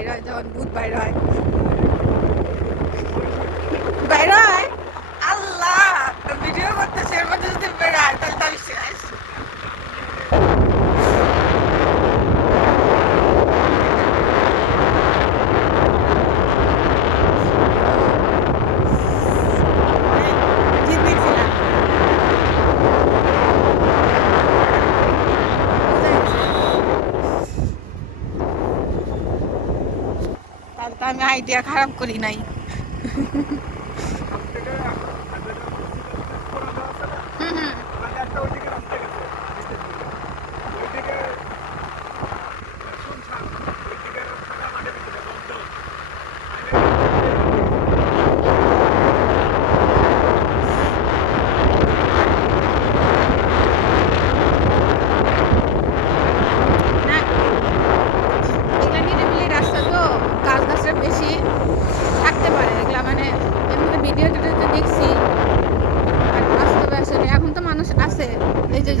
বাইরে হয়, যখন ভূত বাইরে হয় বাইরে হয়। আল্লাহ, ভিডিও করতেছে এর মধ্যে যদি বেড়ায় তাহলে তো আমি শেষ। জিদ দেখছিলাম, তাহলে তো আমি আইডিয়া খারাপ করি নাই। হুম হুম। না, এগুলা নিরিবিলি রাস্তা তো, গাছ গাছরা বেশি থাকতে পারে এগুলা, মানে এমনি ভিডিও টিডিওতে দেখছি। আর বাস্তবে আসলে এখন তো মানুষ আছে, এই যে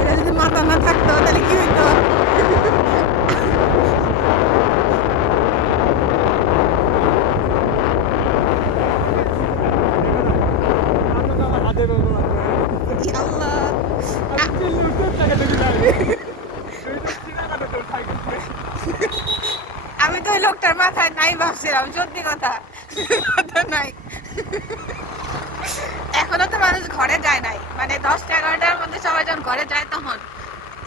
এরা যদি মাথা না থাকতো তাহলে কি হইতো? ই আল্লাহ, আমি তো ওই লোকটার মাথায় নাই ভাবছিলাম, সত্যি কথা। মাথা নাই। এখনো তো মানুষ ঘরে যায় নাই, মানে 10টা 11টার মধ্যে সবাই যখন ঘরে যায় তখন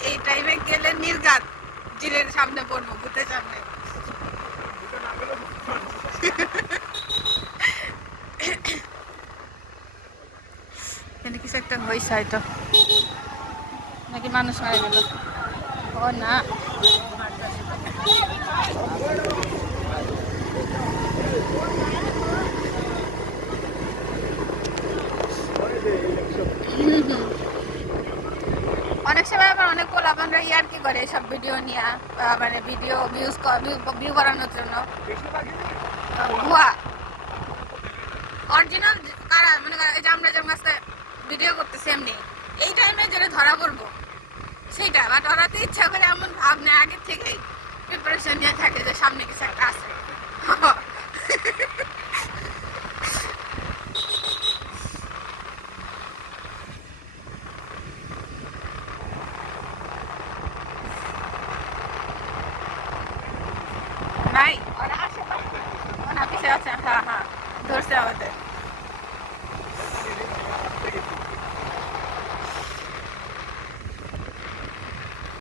এই টাইমে গেলে নির্ঘাত জিরের সামনে পড়বো, ভূতের সামনে। এখানে কিছু একটা হয়েছে হয়তো, নাকি মানুষ মারা গেল। ও না, অনেক সময় আবার অনেক পোলাপানরা ইয়ার কি করে সব ভিডিও নিয়ে, মানে ভিডিও ভিউ করানোর জন্য। ভুয়া অরিজিনাল কারা, মানে এই যে আমরা যেমন আজকে ভিডিও করতেছি এমনি, এই টাইমে যেটা ধরা পড়বো সেইটা, বাট ওরা তো ইচ্ছা করে এমন ভাব নেয় আগের থেকেই, প্রিপারেশন নিয়ে থাকে যে সামনে কিছু একটা আছে। নাই, ওরা আশেপাশে, ওরা পিছিয়ে আছে, হ্যাঁ হ্যাঁ, ধরছে আমাদের।